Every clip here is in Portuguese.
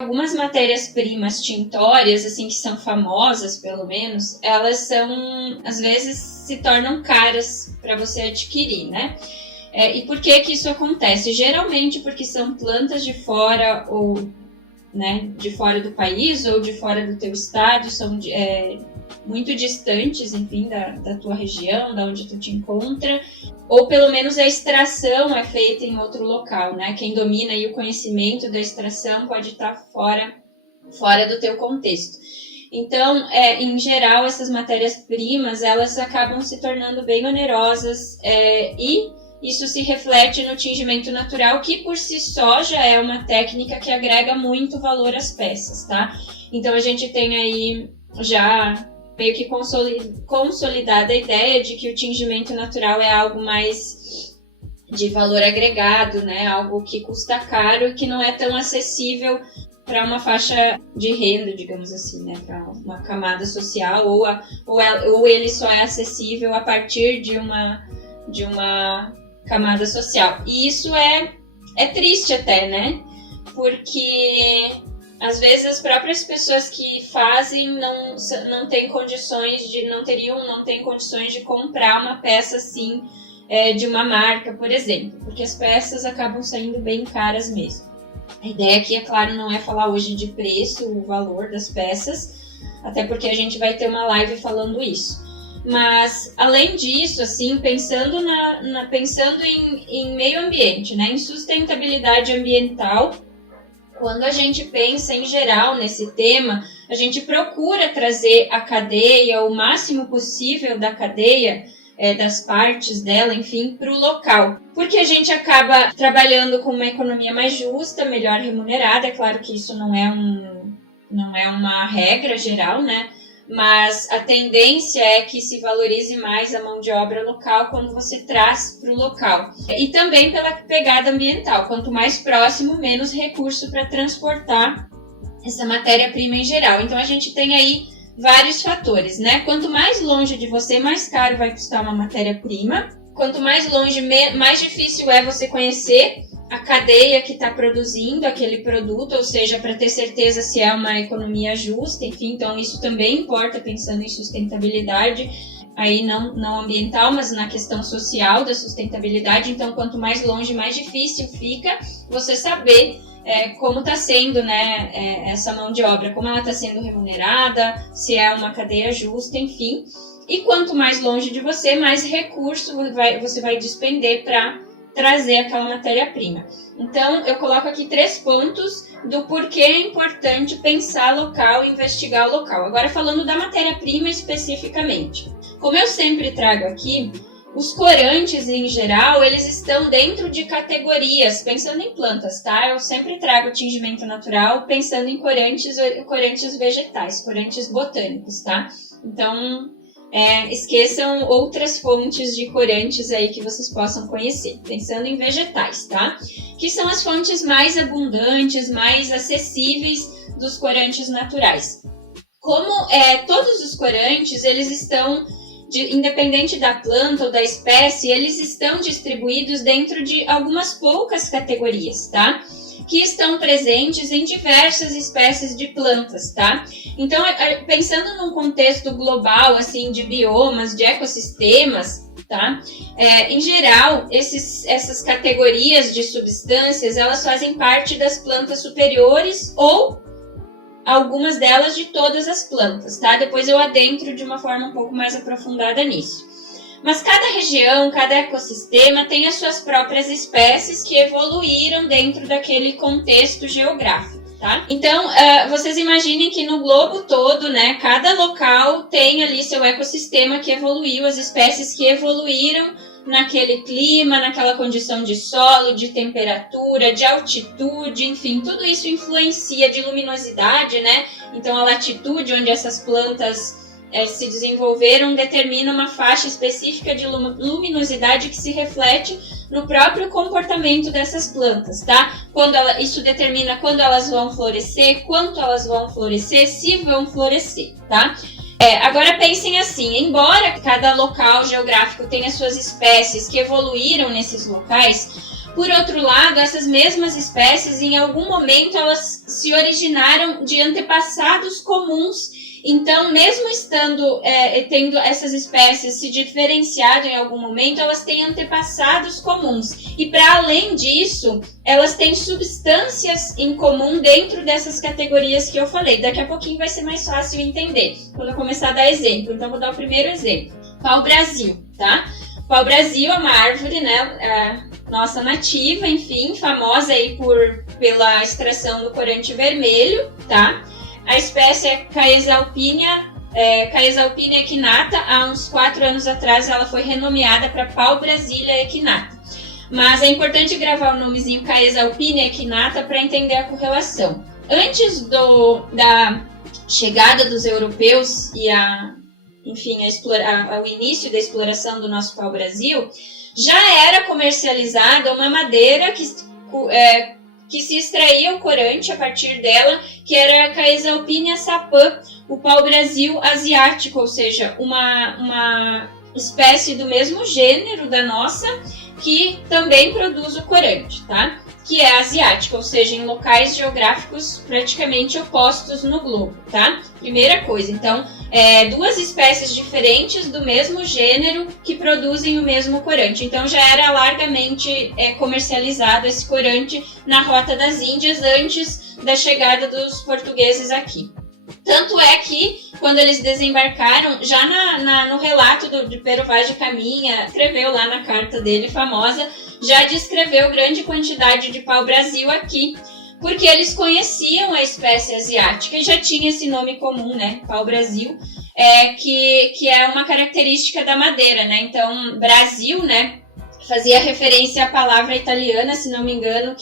Algumas matérias-primas tintórias, assim, que são famosas, pelo menos, elas são, às vezes, se tornam caras para você adquirir, né? E por que isso acontece? Geralmente porque são plantas de fora ou, né, de fora do país ou de fora do teu estado, são muito distantes, enfim, da tua região, da onde tu te encontra, ou pelo menos a extração é feita em outro local, né? Quem domina aí o conhecimento da extração pode estar fora do teu contexto. Então, em geral, essas matérias-primas, elas acabam se tornando bem onerosas e isso se reflete no tingimento natural, que por si só já é uma técnica que agrega muito valor às peças, tá? Então, a gente tem aí já meio que consolidada a ideia de que o tingimento natural é algo mais de valor agregado, né? Algo que custa caro e que não é tão acessível para uma faixa de renda, digamos assim, né? Para uma camada social, ou ele só é acessível a partir de uma camada social. E isso é triste até, né? Porque às vezes as próprias pessoas que fazem não têm condições de comprar uma peça assim de uma marca, por exemplo, porque as peças acabam saindo bem caras mesmo. A ideia aqui, é claro, não é falar hoje de preço, o valor das peças, até porque a gente vai ter uma live falando isso. Mas, além disso, assim, pensando em meio ambiente, né, em sustentabilidade ambiental, quando a gente pensa em geral nesse tema, a gente procura trazer a cadeia, o máximo possível da cadeia, das partes dela, enfim, para o local. Porque a gente acaba trabalhando com uma economia mais justa, melhor remunerada. É claro que isso não é uma regra geral, né? Mas a tendência é que se valorize mais a mão de obra local quando você traz para o local. E também pela pegada ambiental. Quanto mais próximo, menos recurso para transportar essa matéria-prima em geral. Então a gente tem aí vários fatores, né? Quanto mais longe de você, mais caro vai custar uma matéria-prima. Quanto mais longe, mais difícil é você conhecer a cadeia que está produzindo aquele produto, ou seja, para ter certeza se é uma economia justa, enfim, então isso também importa pensando em sustentabilidade, aí não ambiental, mas na questão social da sustentabilidade. Então, quanto mais longe, mais difícil fica você saber como está sendo, né, essa mão de obra, como ela está sendo remunerada, se é uma cadeia justa, enfim. E quanto mais longe de você, mais recurso você vai despender para trazer aquela matéria-prima. Então, eu coloco aqui 3 pontos do porquê é importante pensar local e investigar o local. Agora, falando da matéria-prima especificamente. Como eu sempre trago aqui, os corantes, em geral, eles estão dentro de categorias, pensando em plantas, tá? Eu sempre trago tingimento natural pensando em corantes vegetais, corantes botânicos, tá? Então, esqueçam outras fontes de corantes aí que vocês possam conhecer, pensando em vegetais, tá? Que são as fontes mais abundantes, mais acessíveis dos corantes naturais. Como todos os corantes, eles estão, independente da planta ou da espécie, eles estão distribuídos dentro de algumas poucas categorias, tá? Que estão presentes em diversas espécies de plantas, tá? Então, pensando num contexto global, assim, de biomas, de ecossistemas, tá? Em geral, essas categorias de substâncias, elas fazem parte das plantas superiores ou algumas delas de todas as plantas, tá? Depois eu adentro de uma forma um pouco mais aprofundada nisso. Mas cada região, cada ecossistema tem as suas próprias espécies que evoluíram dentro daquele contexto geográfico, tá? Então, vocês imaginem que no globo todo, né, cada local tem ali seu ecossistema que evoluiu, as espécies que evoluíram naquele clima, naquela condição de solo, de temperatura, de altitude, enfim, tudo isso influencia, de luminosidade, né? Então, a latitude onde essas plantas se desenvolveram determina uma faixa específica de luminosidade que se reflete no próprio comportamento dessas plantas, tá? Isso determina quando elas vão florescer, quanto elas vão florescer, se vão florescer, tá? Agora pensem assim, embora cada local geográfico tenha suas espécies que evoluíram nesses locais, Por outro lado, essas mesmas espécies, em algum momento, elas se originaram de antepassados comuns. Então, mesmo tendo essas espécies se diferenciado em algum momento, elas têm antepassados comuns. E para além disso, elas têm substâncias em comum dentro dessas categorias que eu falei. Daqui a pouquinho vai ser mais fácil entender, quando eu começar a dar exemplo. Então, vou dar o primeiro exemplo. Pau-brasil, tá? Pau-brasil é uma árvore, né? Nossa nativa, enfim, famosa aí pela extração do corante vermelho, tá? A espécie é Caesalpinia equinata. Há uns 4 anos atrás ela foi renomeada para Pau-brasilia equinata. Mas é importante gravar o nomezinho Caesalpinia equinata para entender a correlação. Antes da chegada dos europeus e ao início da exploração do nosso pau-brasil, já era comercializada uma madeira que se extraía o corante a partir dela, que era a Caesalpinia sapã, o pau-brasil asiático, ou seja, uma espécie do mesmo gênero da nossa, que também produz o corante, tá? Que é asiática, ou seja, em locais geográficos praticamente opostos no globo, tá? Primeira coisa, então, 2 espécies diferentes do mesmo gênero que produzem o mesmo corante. Então, já era largamente comercializado esse corante na Rota das Índias antes da chegada dos portugueses aqui. Tanto é que, quando eles desembarcaram, já no relato de Pero Vaz de Caminha, escreveu lá na carta dele, famosa, já descreveu grande quantidade de pau-brasil aqui, porque eles conheciam a espécie asiática e já tinha esse nome comum, né, pau-brasil, que é uma característica da madeira, né, então, Brasil, né, fazia referência à palavra italiana, se não me engano,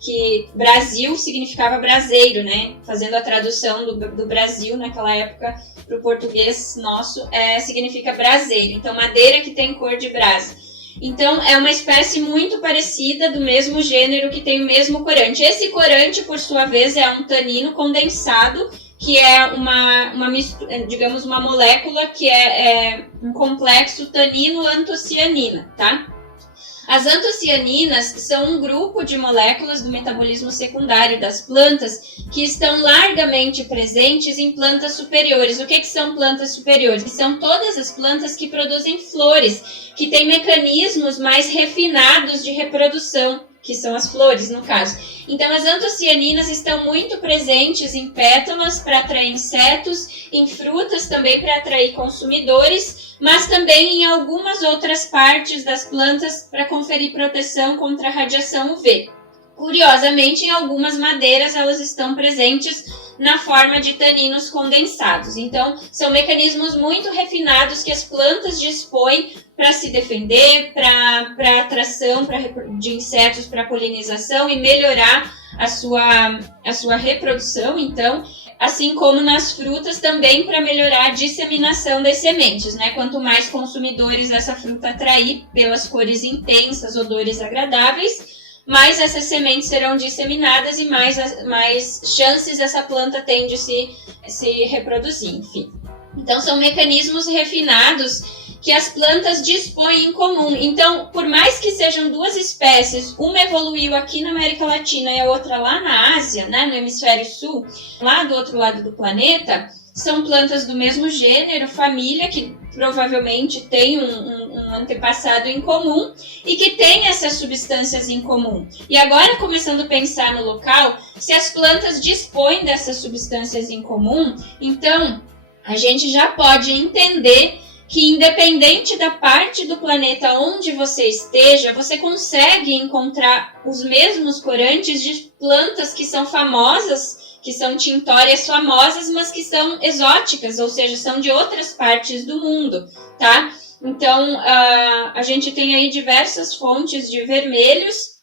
que Brasil significava braseiro, né? Fazendo a tradução do Brasil naquela época para o português nosso, significa braseiro. Então, madeira que tem cor de brasa. Então, é uma espécie muito parecida, do mesmo gênero, que tem o mesmo corante. Esse corante, por sua vez, é um tanino condensado, que é uma molécula que é um complexo tanino-antocianina, tá? As antocianinas são um grupo de moléculas do metabolismo secundário das plantas que estão largamente presentes em plantas superiores. O que são plantas superiores? São todas as plantas que produzem flores, que têm mecanismos mais refinados de reprodução, que são as flores, no caso. Então, as antocianinas estão muito presentes em pétalas para atrair insetos, em frutas também para atrair consumidores, mas também em algumas outras partes das plantas para conferir proteção contra a radiação UV. Curiosamente, em algumas madeiras elas estão presentes na forma de taninos condensados. Então, são mecanismos muito refinados que as plantas dispõem para se defender, para atração de insetos, para polinização e melhorar a sua reprodução. Então, assim como nas frutas, também para melhorar a disseminação das sementes, né? Quanto mais consumidores essa fruta atrair pelas cores intensas, odores agradáveis, mais essas sementes serão disseminadas e mais chances essa planta tem de se reproduzir, enfim. Então, são mecanismos refinados que as plantas dispõem em comum. Então, por mais que sejam 2 espécies, uma evoluiu aqui na América Latina e a outra lá na Ásia, né, no hemisfério sul, lá do outro lado do planeta, são plantas do mesmo gênero, família, que provavelmente tem um antepassado em comum e que tem essas substâncias em comum. E agora, começando a pensar no local, se as plantas dispõem dessas substâncias em comum, então a gente já pode entender que, independente da parte do planeta onde você esteja, você consegue encontrar os mesmos corantes de plantas que são famosas, que são tintórias famosas, mas que são exóticas, ou seja, são de outras partes do mundo, tá? Então, a gente tem aí diversas fontes de vermelhos,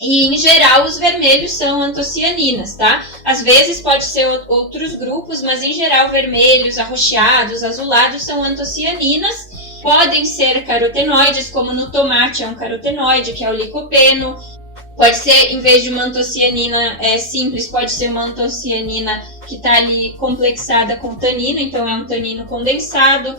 e, em geral, os vermelhos são antocianinas, tá? Às vezes pode ser outros grupos, mas, em geral, vermelhos, arroxeados, azulados são antocianinas. Podem ser carotenoides, como no tomate é um carotenoide, que é o licopeno. Pode ser, em vez de uma antocianina simples, pode ser uma antocianina que está ali complexada com tanino, então é um tanino condensado,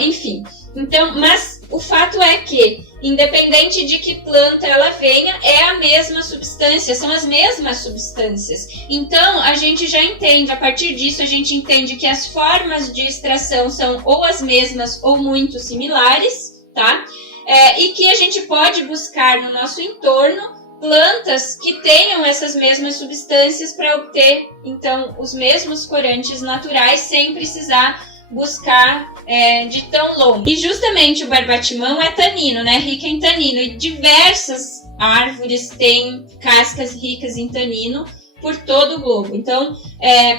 enfim. Então, mas o fato é que, independente de que planta ela venha, é a mesma substância, são as mesmas substâncias. Então, a gente já entende, a partir disso, a gente entende que as formas de extração são ou as mesmas ou muito similares, tá? E que a gente pode buscar no nosso entorno plantas que tenham essas mesmas substâncias para obter, então, os mesmos corantes naturais sem precisar buscar de tão longe. E justamente o barbatimão é tanino, né? Rica em tanino. E diversas árvores têm cascas ricas em tanino por todo o globo. Então,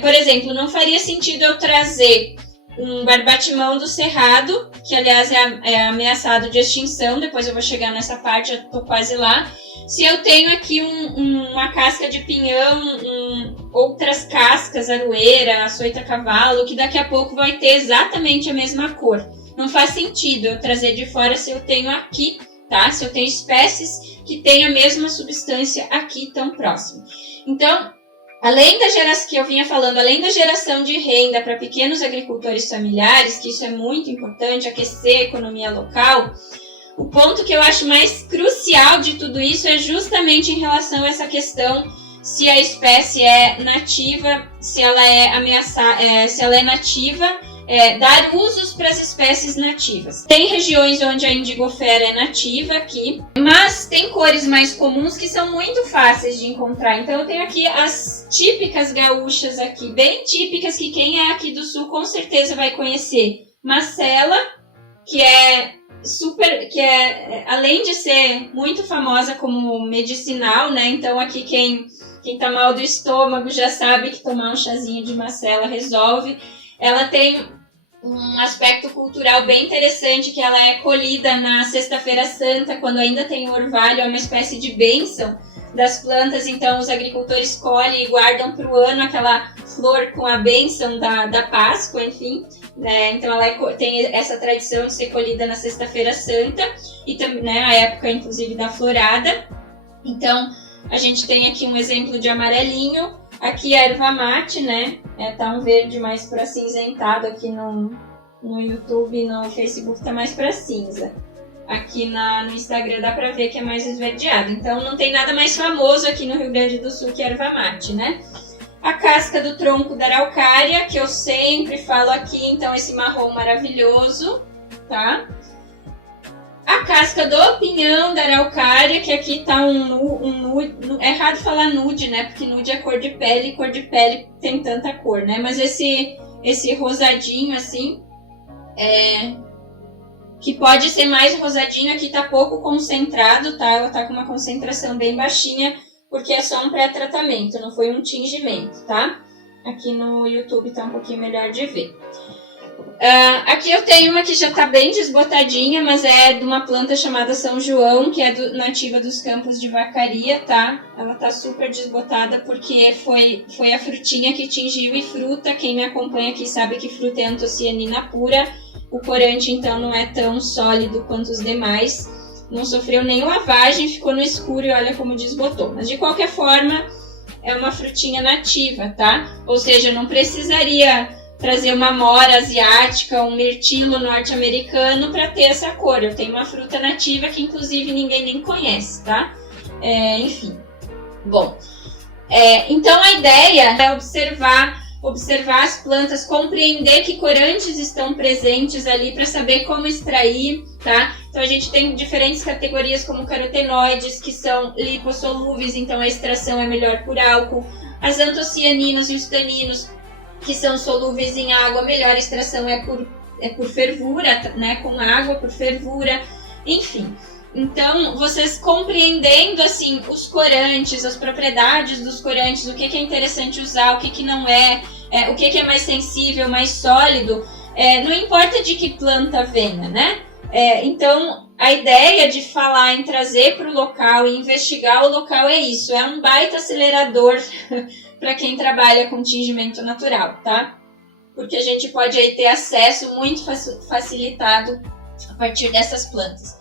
por exemplo, não faria sentido eu trazer um barbatimão do cerrado, que aliás é ameaçado de extinção, depois eu vou chegar nessa parte, já estou quase lá. Se eu tenho aqui uma casca de pinhão, outras cascas, aroeira, açoita-cavalo, que daqui a pouco vai ter exatamente a mesma cor. Não faz sentido eu trazer de fora se eu tenho aqui, tá? Se eu tenho espécies que têm a mesma substância aqui tão próximo. Então, além da geração que eu vinha falando, além da geração de renda para pequenos agricultores familiares, que isso é muito importante, aquecer a economia local, o ponto que eu acho mais crucial de tudo isso é justamente em relação a essa questão se a espécie é nativa, se ela é ameaçada, se ela é nativa, dar usos para as espécies nativas. Tem regiões onde a indigofera é nativa aqui, mas tem cores mais comuns que são muito fáceis de encontrar. Então eu tenho aqui as típicas gaúchas aqui, bem típicas, que quem é aqui do sul com certeza vai conhecer. Macela, que além de ser muito famosa como medicinal, né? Então aqui quem tá mal do estômago já sabe que tomar um chazinho de macela resolve. Ela tem um aspecto cultural bem interessante, que ela é colhida na Sexta-feira Santa, quando ainda tem o orvalho, é uma espécie de bênção das plantas, então os agricultores colhem e guardam para o ano aquela flor com a bênção da Páscoa, enfim. Então ela tem essa tradição de ser colhida na Sexta-feira Santa e também, né, a época inclusive da florada. Então a gente tem aqui um exemplo de amarelinho, aqui a erva mate, né, tá um verde mais para cinzentado aqui no YouTube, no Facebook tá mais para cinza. Aqui no Instagram dá para ver que é mais esverdeado. Então não tem nada mais famoso aqui no Rio Grande do Sul que a erva mate, né? A casca do tronco da araucária, que eu sempre falo aqui, então esse marrom maravilhoso, tá? A casca do pinhão da araucária, que aqui tá é errado falar nude, né? Porque nude é cor de pele tem tanta cor, né? Mas esse rosadinho assim, que pode ser mais rosadinho, aqui tá pouco concentrado, tá? Ela tá com uma concentração bem baixinha, porque é só um pré-tratamento, não foi um tingimento, tá? Aqui no YouTube tá um pouquinho melhor de ver. Aqui eu tenho uma que já tá bem desbotadinha, mas é de uma planta chamada São João, que é nativa dos campos de Vacaria, tá? Ela tá super desbotada porque foi a frutinha que tingiu e fruta. Quem me acompanha aqui sabe que fruta é antocianina pura. O corante, então, não é tão sólido quanto os demais. Não sofreu nem lavagem, ficou no escuro e olha como desbotou. Mas de qualquer forma, é uma frutinha nativa, tá? Ou seja, não precisaria trazer uma mora asiática, um mirtilo norte-americano para ter essa cor. Eu tenho uma fruta nativa que inclusive ninguém nem conhece, tá? Enfim. Bom, então a ideia é observar as plantas, compreender que corantes estão presentes ali para saber como extrair, tá? Então a gente tem diferentes categorias como carotenoides, que são lipossolúveis, então a extração é melhor por álcool. As antocianinas e os taninos, que são solúveis em água, a melhor extração é por fervura, né? Com água, por fervura, enfim. Então, vocês compreendendo assim os corantes, as propriedades dos corantes, o que é interessante usar, o que não o que é mais sensível, mais sólido, não importa de que planta venha, né? Então, a ideia de falar em trazer para o local e investigar o local é isso, é um baita acelerador para quem trabalha com tingimento natural, tá? Porque a gente pode aí ter acesso muito facilitado a partir dessas plantas.